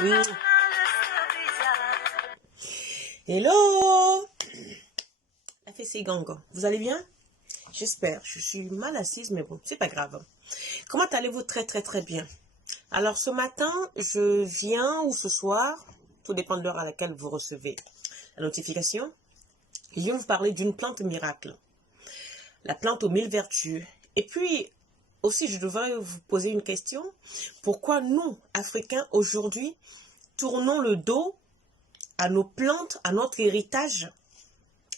Oui. Hello. La fait ses gangs. Vous allez bien? J'espère. Je suis mal assise, mais bon, c'est pas grave. Comment allez-vous? Très très très bien. Alors ce matin, je viens, ou ce soir, tout dépend de l'heure à laquelle vous recevez la notification, je viens vous parler d'une plante miracle. La plante aux 1000 vertus. Et puis, aussi, je devrais vous poser une question. Pourquoi nous, Africains, aujourd'hui, tournons le dos à nos plantes, à notre héritage,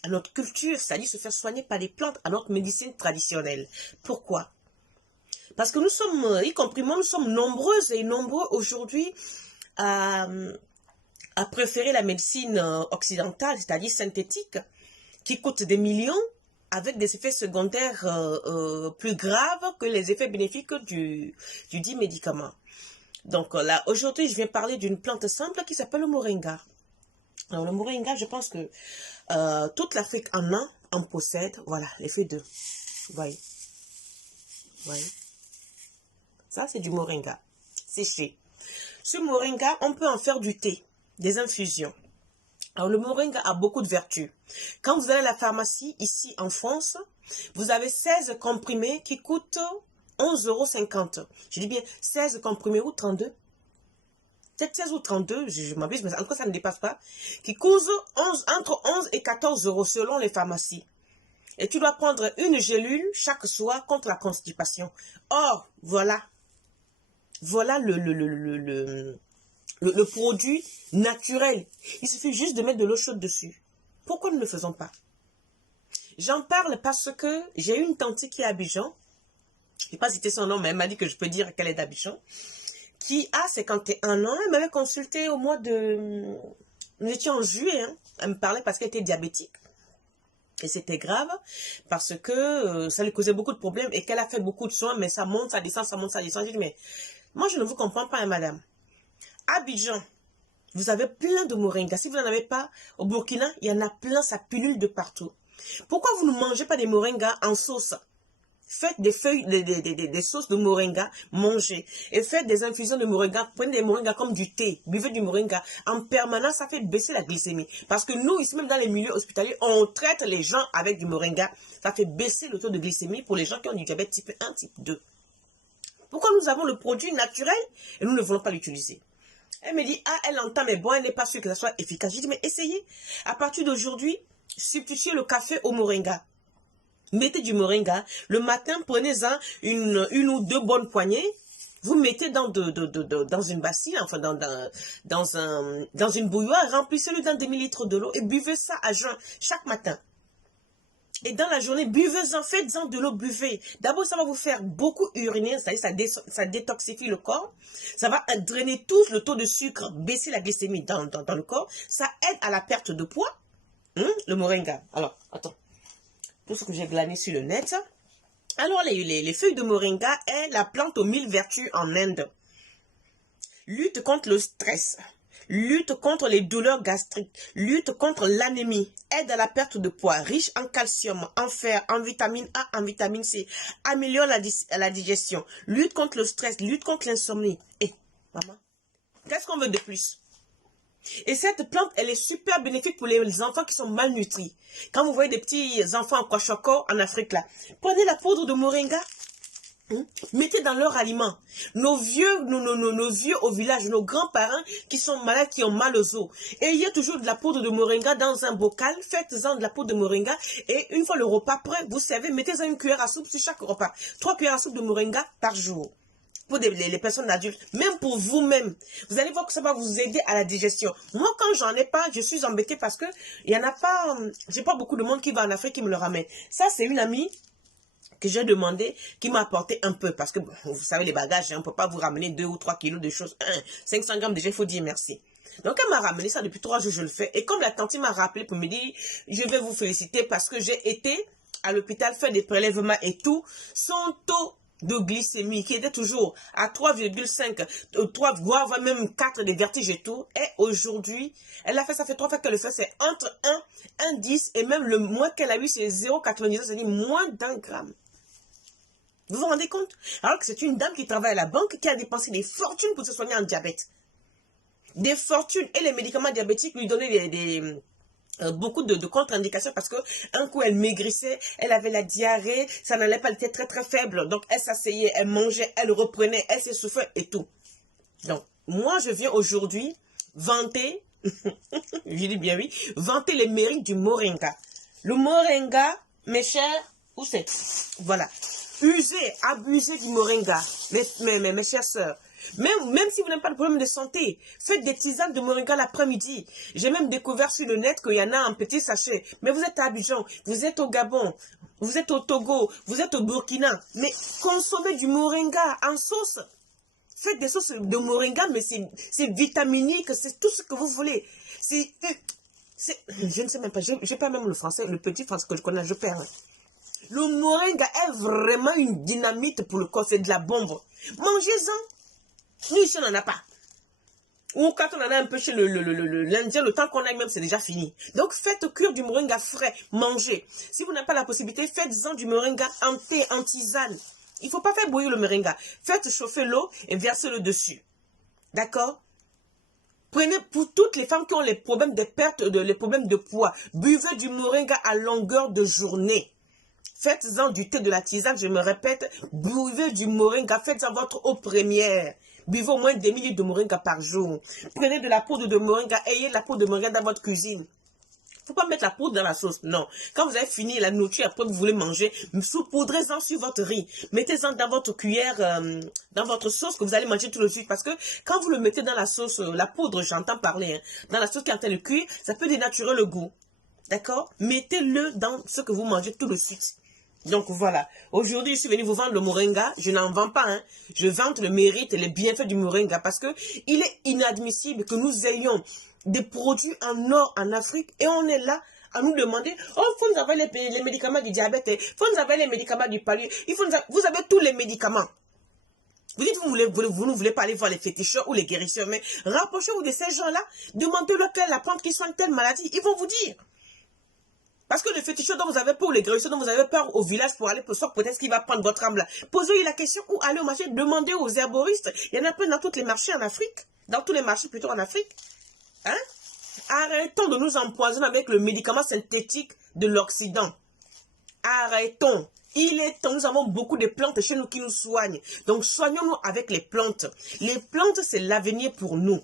à notre culture, c'est-à-dire se faire soigner par des plantes, à notre médecine traditionnelle? Pourquoi? Parce que nous sommes, y compris moi, nous sommes nombreuses et nombreux aujourd'hui à, préférer la médecine occidentale, c'est-à-dire synthétique, qui coûte des millions, avec des effets secondaires plus graves que les effets bénéfiques du dit médicament. Donc là, aujourd'hui, je viens parler d'une plante simple qui s'appelle le moringa. Alors le moringa, je pense que toute l'Afrique en possède. Voilà, l'effet de... Vous voyez, ça c'est du moringa séché. Ce moringa, on peut en faire du thé, des infusions. Alors le moringa a beaucoup de vertus. Quand vous allez à la pharmacie, ici en France, vous avez 16 comprimés qui coûtent 11,50 €. Je dis bien 16 comprimés ou 32. Peut-être 16 ou 32, je m'abuse, mais en tout cas ça ne dépasse pas. Qui coûtent entre 11 et 14 € selon les pharmacies. Et tu dois prendre une gélule chaque soir contre la constipation. Or, voilà le produit naturel. Il suffit juste de mettre de l'eau chaude dessus. Pourquoi nous ne le faisons pas? J'en parle parce que j'ai une tante qui est à Abidjan. Je ne vais pas citer son nom, mais elle m'a dit que je peux dire qu'elle est d'Abidjan. Qui a 51 ans. Elle m'avait consulté au mois de... Nous étions en juillet. Hein. Elle me parlait parce qu'elle était diabétique. Et c'était grave parce que ça lui causait beaucoup de problèmes et qu'elle a fait beaucoup de soins, mais ça monte, ça descend, ça monte, ça descend. J'ai dit, mais moi, je ne vous comprends pas, hein, madame. Abidjan, vous avez plein de moringa. Si vous n'en avez pas, au Burkina, il y en a plein, ça pullule de partout. Pourquoi vous ne mangez pas des moringas en sauce? Faites des feuilles, des sauces de moringa, mangez. Et faites des infusions de moringa. Prenez des moringas comme du thé. Buvez du moringa. En permanence, ça fait baisser la glycémie. Parce que nous, ici, même dans les milieux hospitaliers, on traite les gens avec du moringa. Ça fait baisser le taux de glycémie pour les gens qui ont du diabète type 1, type 2. Pourquoi nous avons le produit naturel et nous ne voulons pas l'utiliser? Elle me dit, ah, elle entend, mais bon, elle n'est pas sûre que ça soit efficace. Je dis, mais essayez. À partir d'aujourd'hui, substituez le café au moringa. Mettez du moringa. Le matin, prenez-en une ou deux bonnes poignées. Vous mettez dans une bassine, enfin dans une bouilloire, remplissez-le dans demi-litre de l'eau et buvez ça à jeun chaque matin. Et dans la journée, buvez-en, faites-en de l'eau, buvez. D'abord, ça va vous faire beaucoup uriner, c'est-à-dire ça détoxifie le corps. Ça va drainer tout le taux de sucre, baisser la glycémie dans le corps. Ça aide à la perte de poids, le moringa. Alors, attends. Tout ce que j'ai glané sur le net. Alors, les feuilles de moringa est la plante aux 1000 vertus en Inde. Lutte contre le stress, lutte contre les douleurs gastriques, lutte contre l'anémie, aide à la perte de poids, riche en calcium, en fer, en vitamine A, en vitamine C, améliore la digestion, lutte contre le stress, lutte contre l'insomnie. Et, maman, qu'est-ce qu'on veut de plus? Et cette plante, elle est super bénéfique pour les enfants qui sont malnutris. Quand vous voyez des petits enfants en kwashiorkor en Afrique, là, prenez la poudre de moringa, mettez dans leur aliment. Nos vieux au village, nos grands-parents qui sont malades, qui ont mal aux os. Et il y a toujours de la poudre de moringa dans un bocal. Faites-en de la poudre de moringa. Et une fois le repas prêt, vous servez, mettez-en une cuillère à soupe sur chaque repas. 3 cuillères à soupe de moringa par jour. Pour les personnes adultes, même pour vous-même. Vous allez voir que ça va vous aider à la digestion. Moi, quand j'en ai pas, je suis embêtée parce que il y en a pas, j'ai pas beaucoup de monde qui va en Afrique qui me le ramène. Ça, c'est une amie que j'ai demandé, qui m'a apporté un peu, parce que bon, vous savez, les bagages, on ne peut pas vous ramener 2 ou 3 kilos de choses. 500 grammes déjà, il faut dire merci. Donc, elle m'a ramené ça depuis 3 jours, je le fais. Et comme la tante m'a rappelé pour me dire, je vais vous féliciter parce que j'ai été à l'hôpital faire des prélèvements et tout, son taux de glycémie qui était toujours à 3,5, 3 voire même 4 des vertiges et tout, et aujourd'hui, elle a fait, ça fait 3 fois qu'elle le fait, c'est entre 1,10 et même le moins qu'elle a eu, c'est 0,99, c'est-à-dire moins d'1 gramme. Vous vous rendez compte? Alors que c'est une dame qui travaille à la banque, qui a dépensé des fortunes pour se soigner en diabète. des fortunes et les médicaments diabétiques lui donnaient beaucoup de contre-indications parce que un coup elle maigrissait, elle avait la diarrhée, ça n'allait pas, elle était très très faible. Donc elle s'asseyait, elle mangeait, elle reprenait, elle s'essoufflait et tout. Donc moi je viens aujourd'hui vanter, je dis bien oui, vanter les mérites du moringa. Le moringa, mes chers, où c'est? Voilà. Usez, abusez du moringa, mes chères sœurs. Même si vous n'avez pas de problème de santé, faites des tisanes de moringa l'après-midi. J'ai même découvert sur le net qu'il y en a un petit sachet. Mais vous êtes à Abidjan, vous êtes au Gabon, vous êtes au Togo, vous êtes au Burkina. Mais consommez du moringa en sauce. Faites des sauces de moringa, mais c'est vitaminique, c'est tout ce que vous voulez. Je ne sais même pas, j'ai pas même le français, le petit français que je connais, je perds. Le moringa est vraiment une dynamite pour le corps, c'est de la bombe. Mangez-en. Nous ici on n'en a pas. Ou quand on en a un peu chez l'Indien, le temps qu'on a même c'est déjà fini. Donc faites cuire du moringa frais, mangez. Si vous n'avez pas la possibilité, faites-en du moringa en thé, en tisane. Il ne faut pas faire bouillir le moringa. Faites chauffer l'eau et versez-le dessus. D'accord? Prenez pour toutes les femmes qui ont les problèmes de perte, les problèmes de poids. Buvez du moringa à longueur de journée. Faites-en du thé, de la tisane, je me répète. Buvez du moringa, faites-en votre eau première. Buvez au moins des millilitres de moringa par jour. Prenez de la poudre de moringa, ayez la poudre de moringa dans votre cuisine. Il ne faut pas mettre la poudre dans la sauce, non. Quand vous avez fini la nourriture, après vous voulez manger, saupoudrez-en sur votre riz. Mettez-en dans votre cuillère, dans votre sauce que vous allez manger tout de suite. Parce que quand vous le mettez dans la sauce, la poudre, j'entends parler, hein, dans la sauce qui est en train de cuire, ça peut dénaturer le goût. D'accord? Mettez-le dans ce que vous mangez tout de suite. Donc voilà, aujourd'hui je suis venu vous vendre le moringa, je n'en vends pas, hein. Je vante le mérite et les bienfaits du moringa parce que il est inadmissible que nous ayons des produits en or en Afrique et on est là à nous demander, oh, il faut nous avoir les médicaments du diabète, il faut nous avoir les médicaments du palud, vous avez tous les médicaments. Vous dites, vous ne voulez pas aller voir les féticheurs ou les guérisseurs, mais rapprochez-vous de ces gens-là, demandez-leur quelle est la plante qui soigne telle maladie, ils vont vous dire. Parce que le féticheur dont vous avez peur, ou les guérisseurs dont vous avez peur au village pour aller pour ça, peut-être qu'il va prendre votre âme là. Posez-lui la question ou allez au marché, demandez aux herboristes. Il y en a plein dans tous les marchés en Afrique. Dans tous les marchés plutôt en Afrique. Hein? Arrêtons de nous empoisonner avec le médicament synthétique de l'Occident. Arrêtons. Il est temps, nous avons beaucoup de plantes chez nous qui nous soignent. Donc soignons-nous avec les plantes. Les plantes, c'est l'avenir pour nous.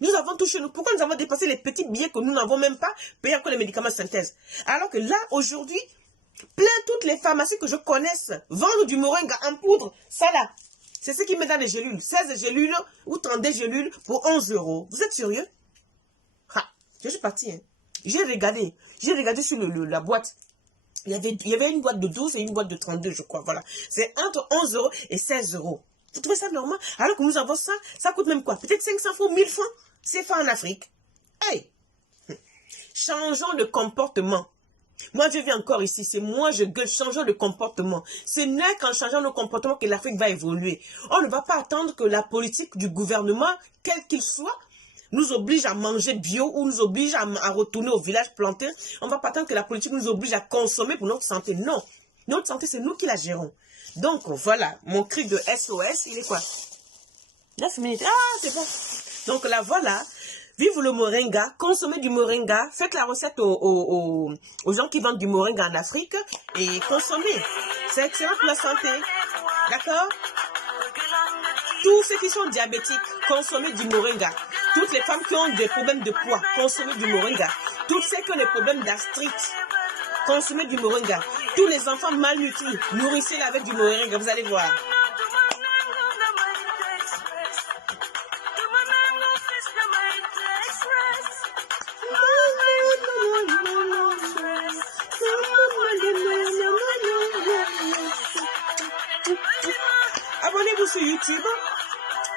Nous avons tout chez nous. Pourquoi nous avons dépensé les petits billets que nous n'avons même pas payé encore les médicaments synthèse? Alors que là, aujourd'hui, toutes les pharmacies que je connaisse vendent du moringa en poudre. Ça là, c'est ce qui met dans les gélules. 16 gélules ou 32 gélules pour 11 €. Vous êtes sérieux? Ha, je suis parti. Hein. J'ai regardé sur la boîte. Il y avait une boîte de 12 et une boîte de 32, je crois. Voilà. C'est entre 11 € et 16 €. Vous trouvez ça normal? Alors que nous avons ça, ça coûte même quoi? Peut-être 500 francs, 1000 francs. C'est fait en Afrique. Hey! Changeons de comportement. Moi, je vis encore ici. C'est moi, je gueule. Changeons de comportement. Ce n'est qu'en changeant nos comportements que l'Afrique va évoluer. On ne va pas attendre que la politique du gouvernement, quel qu'il soit, nous oblige à manger bio ou nous oblige à retourner au village planté. On ne va pas attendre que la politique nous oblige à consommer pour notre santé. Non. Notre santé, c'est nous qui la gérons. Donc, voilà. Mon cri de SOS, il est quoi? 9 minutes. Ah, c'est bon. Donc là, voilà. Vive le moringa. Consommez du moringa. Faites la recette aux gens qui vendent du moringa en Afrique. Et consommez. C'est excellent pour la santé. D'accord? Tous ceux qui sont diabétiques, consommez du moringa. Toutes les femmes qui ont des problèmes de poids, consommez du moringa. Tous ceux qui ont des problèmes d'arthrite, consommez du moringa. Tous les enfants malnutris, nourrissez-les avec du moringa. Vous allez voir. Abonnez-vous sur YouTube.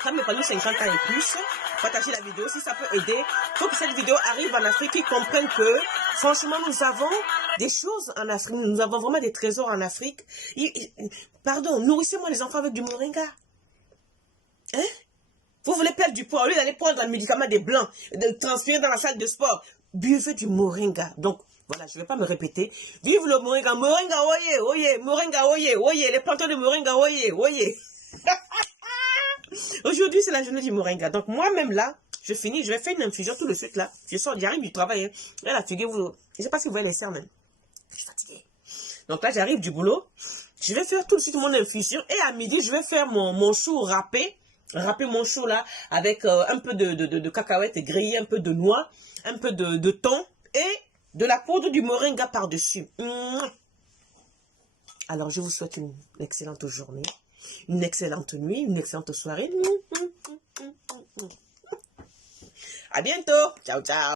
Ça me prend 50 ans et plus. Partagez la vidéo si ça peut aider. Il faut que cette vidéo arrive en Afrique et comprennent que, franchement, nous avons des choses en Afrique. Nous avons vraiment des trésors en Afrique. Pardon, nourrissez-moi les enfants avec du moringa. Hein? Vous voulez perdre du poids, au lieu d'aller prendre un médicament des blancs, de transpirer dans la salle de sport, buvez du moringa. Donc, voilà, je ne vais pas me répéter. Vive le moringa. Moringa, oye, oye, moringa, oye, oye, les planteurs de moringa, oye, oye. Aujourd'hui, c'est la journée du moringa. Donc, moi-même là, Je finis, je vais faire une infusion tout de suite là. Je sors, j'arrive du travail. Hein. Là, la figure, je sais pas si vous voyez les cernes. Hein. Je suis fatiguée. Donc là, j'arrive du boulot. Je vais faire tout de suite mon infusion. Et à midi, je vais faire mon chou râpé. Râper mon chou là avec un peu de cacahuètes grillées, un peu de noix, un peu de thon et de la poudre du moringa par-dessus. Alors, je vous souhaite une excellente journée, une excellente nuit, une excellente soirée. À bientôt. Ciao, ciao.